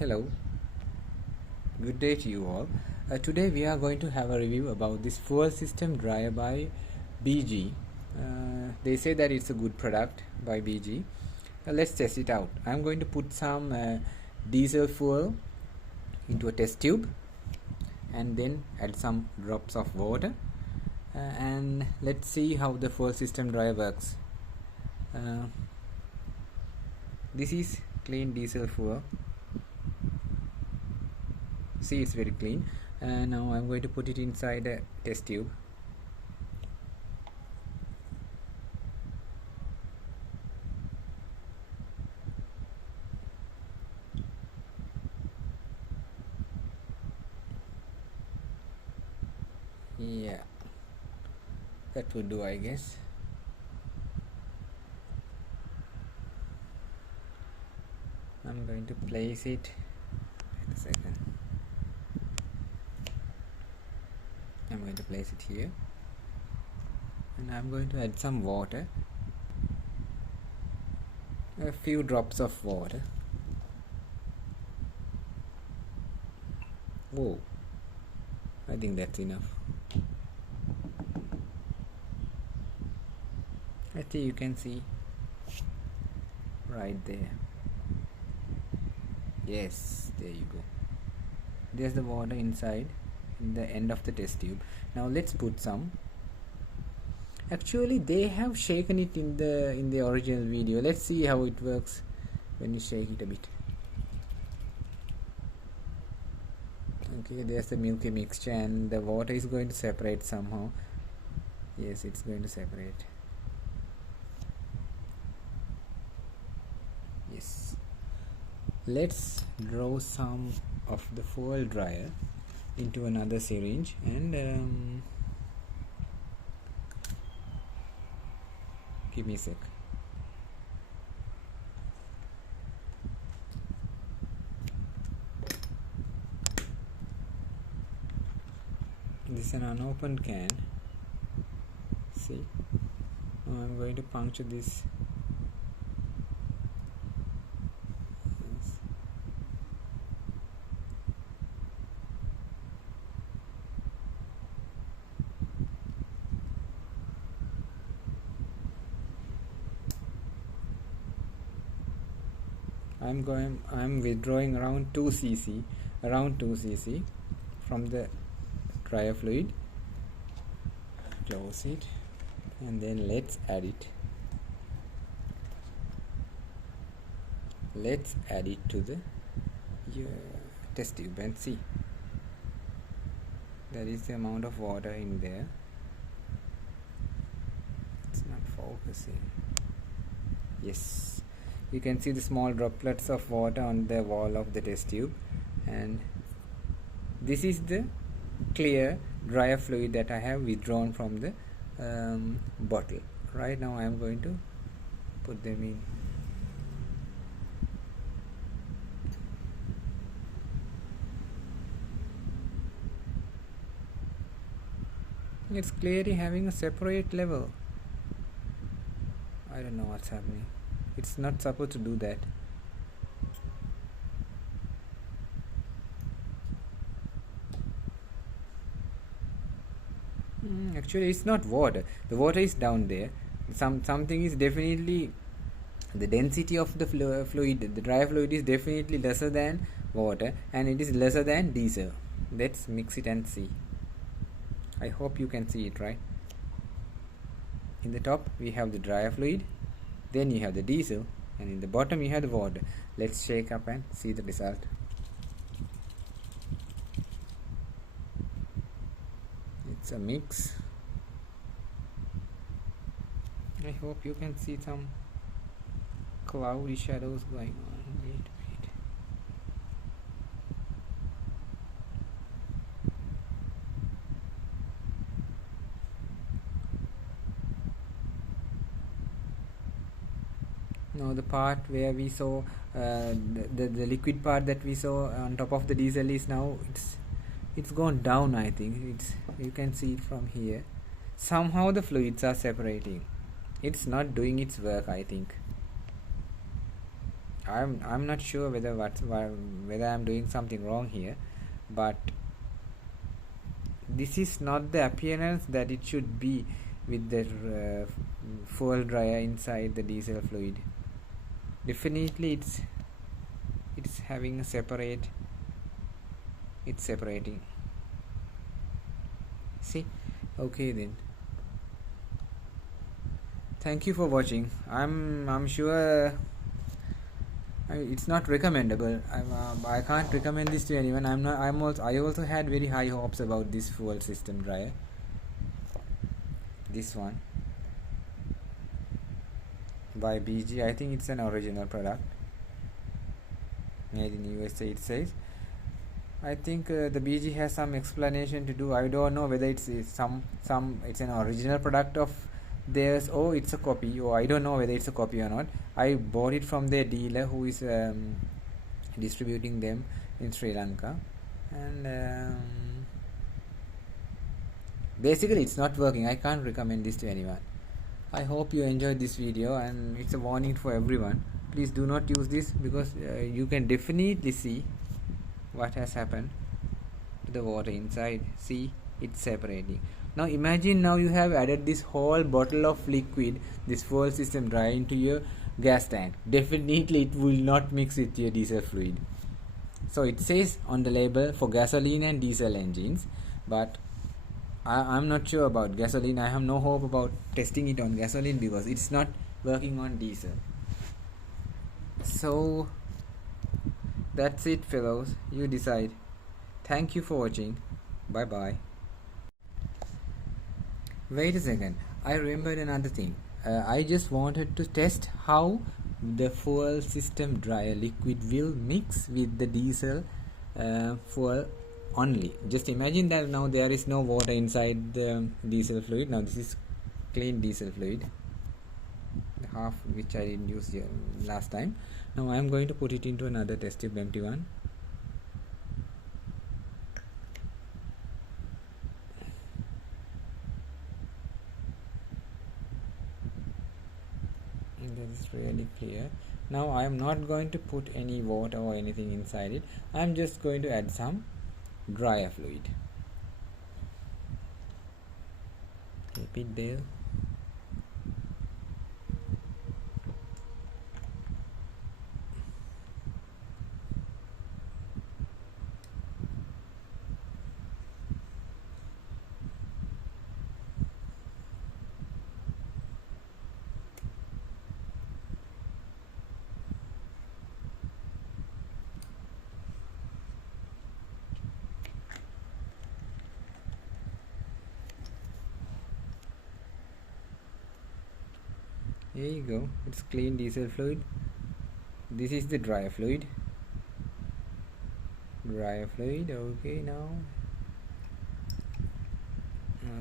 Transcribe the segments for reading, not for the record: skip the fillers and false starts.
Hello, good day to you all. Today we are going to have a review about this fuel system dryer by BG. They say that it's a good product by BG. Let's test it out. I'm going to put some diesel fuel into a test tube and then add some drops of water and let's see how the fuel system dryer works. This is clean diesel fuel. See, it's very clean. Now I'm going to put it inside a test tube. Yeah, that would do, I guess. I'm going to place it. Wait a second. I'm going to place it here and I'm going to add some water, a few drops of water. Whoa, I think that's enough. I think you can see right there. Yes, there you go. There's the water inside in the end of the test tube. Now let's put some. Actually they have shaken it in the original video. Let's see how it works when you shake it a bit. Okay, there's the milky mixture and the water is going to separate somehow. Yes, it's going to separate. Yes, let's draw some of the fuel dryer into another syringe and give me a sec. This is an unopened can. See, now I'm going to puncture this. I'm withdrawing around 2 cc from the dryer fluid. Close it and then let's add it. Let's add it to the test tube and see. There is the amount of water in there. It's not focusing. Yes, you can see the small droplets of water on the wall of the test tube, and this is the clear dryer fluid that I have withdrawn from the bottle. Right now I am going to put them in. It's clearly having a separate level. I don't know what's happening. It's not supposed to do that. Actually it's not water. The water is down there. Something is definitely, the density of the fluid, the dry fluid is definitely lesser than water and it is lesser than diesel. Let's mix it and see. I hope you can see it, right? In the top we have the dryer fluid, then you have the diesel, and in the bottom you have the water. Let's shake up and see the result. It's a mix. I hope you can see some cloudy shadows going on. Wait. Now the part where we saw the liquid part that we saw on top of the diesel is now it's gone down. I think you can see it from here. Somehow the fluids are separating. It's not doing its work, I think. I'm not sure whether I'm doing something wrong here, but this is not the appearance that it should be with the fuel dryer inside the diesel fluid. Definitely it's having a it's separating. See, okay then. Thank you for watching. I'm sure it's not recommendable. I can't recommend this to anyone. I also had very high hopes about this fuel system dryer. This one by BG. I think it's an original product, made in USA. It says. I think the BG has some explanation to do. I don't know whether it's it's an original product of theirs or it's a copy, or I don't know whether it's a copy or not. I bought it from their dealer who is distributing them in Sri Lanka, and basically it's not working. I can't recommend this to anyone. I hope you enjoyed this video, and it's a warning for everyone. Please do not use this, because you can definitely see what has happened to the water inside. See, it's separating. Now imagine, now you have added this whole bottle of liquid, this fuel system dryer, into your gas tank. Definitely it will not mix with your diesel fluid. So it says on the label for gasoline and diesel engines, but I'm not sure about gasoline. I have no hope about testing it on gasoline because it's not working on diesel. So that's it, fellows. You decide. Thank you for watching. Bye bye. Wait a second. I remembered another thing. I just wanted to test how the fuel system dryer liquid will mix with the diesel fuel only. Just imagine that now there is no water inside the diesel fluid. Now this is clean diesel fluid, the half which I didn't use last time. Now I am going to put it into another test tube, empty one. And that is really clear. Now I am not going to put any water or anything inside it. I am just going to add some dryer fluid. Keep it there. Here you go, it's clean diesel fluid. This is the dryer fluid. Okay, now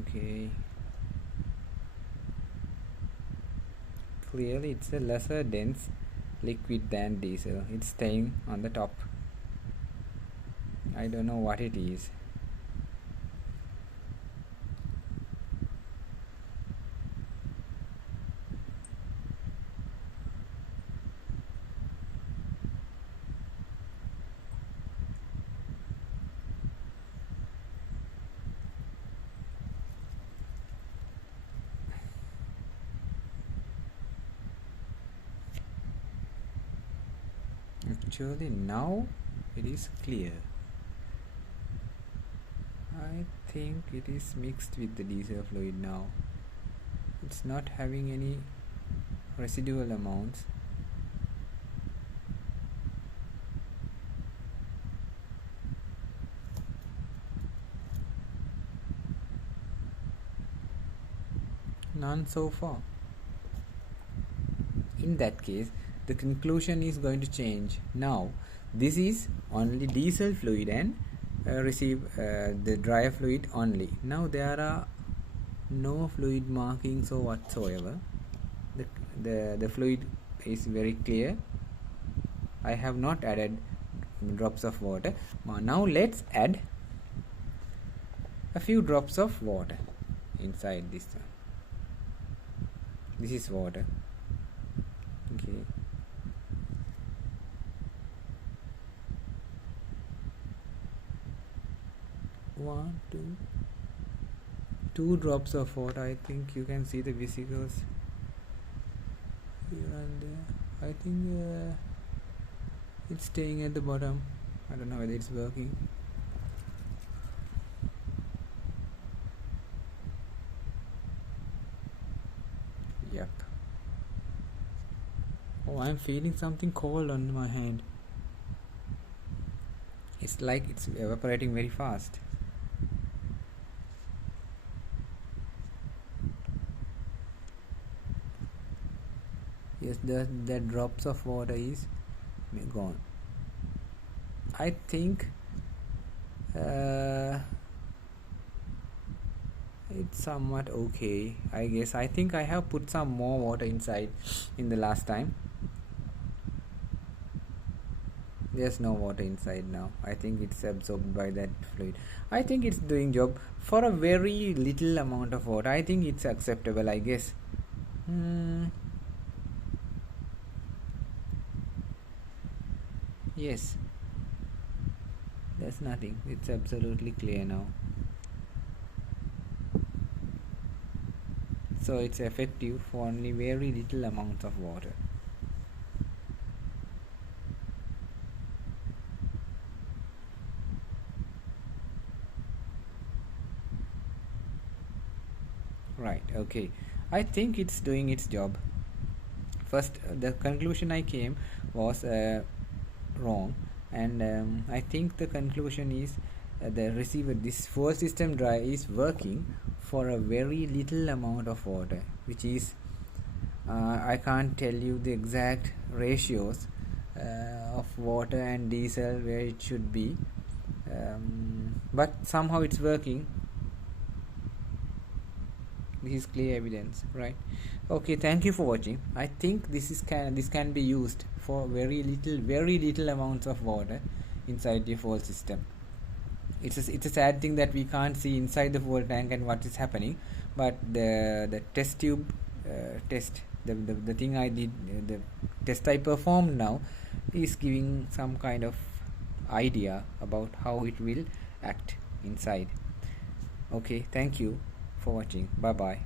okay, clearly it's a lesser dense liquid than diesel. It's staying on the top. I don't know what it is. Actually now it is clear. I think it is mixed with the diesel fluid now. It's not having any residual amounts. None so far. In that case, the conclusion is going to change. Now this is only diesel fluid and receive the dryer fluid only. Now there are no fluid markings or whatsoever. The fluid is very clear. I have not added drops of water. Now let's add a few drops of water inside this one. This is water. Okay, one, two drops of water. I think you can see the vesicles here and there. I think it's staying at the bottom. I don't know whether it's working. Yep. Oh, I'm feeling something cold on my hand. It's like it's evaporating very fast. Yes, the drops of water is gone. I think it's somewhat okay, I guess. I think I have put some more water inside in the last time. There's no water inside now. I think it's absorbed by that fluid. I think it's doing job for a very little amount of water. I think it's acceptable, I guess. Yes, there's nothing. It's absolutely clear now. So it's effective for only very little amounts of water. Right, okay. I think it's doing its job. First, the conclusion I came was wrong, and I think the conclusion is the receiver, this Fuel System Drier, is working for a very little amount of water, which is I can't tell you the exact ratios of water and diesel where it should be, but somehow it's working. This is clear evidence, right? Okay, thank you for watching. I think this can be used for very little amounts of water inside the fuel system. It's a sad thing that we can't see inside the fuel tank and what is happening, but the test tube test, the thing I did, the test I performed now, is giving some kind of idea about how it will act inside. Okay, thank you for watching. Bye bye.